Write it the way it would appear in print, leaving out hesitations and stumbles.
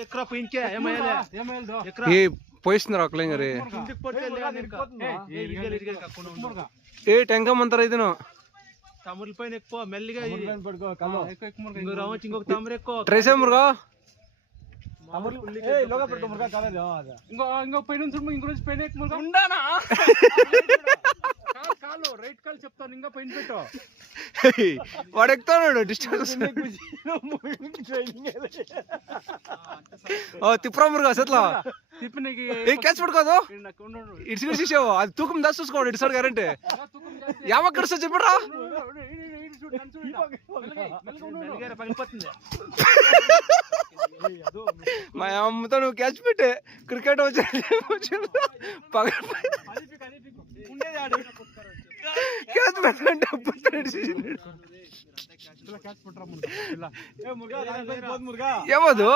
ఎక్రా పోయింకే ఏమయ్యాలే ఎక్రా ఏ పోయిస్తున్నారు అక్కలేం గారి కిందికి పడితే ఏ టెంకమ్మంతారు ఇదను తమ్ముళ్ళ పైన ఎక్కువ మెల్లిగా రావచ్చు ఇంకొక తమ్ముడు ఎక్కువ ట్రైసే మురుగా ఇంకో పైన ఇంకో రోజు పైన ఉండానా కాలు రైట్ కాలు చెప్తాను ఇంకా పైన పెట్టు వాడు ఎక్కుతాడు డిస్టర్బ్ తిప్పరా మురుగా సెట్లా తిప్పనికి ఏ క్యాచ్ పడుకోదు ఇటు చూసావు అది తూకం దాచి చూసుకోండి ఇటు సైడ్ గారంటే యామక్కడ సార్ చెప్పరా పగిలిపోతుంది మా అమ్మతో నువ్వు క్యాచ్ పెట్టే క్రికెట్ వచ్చి క్యాచ్ పెట్టంటే ఏమదు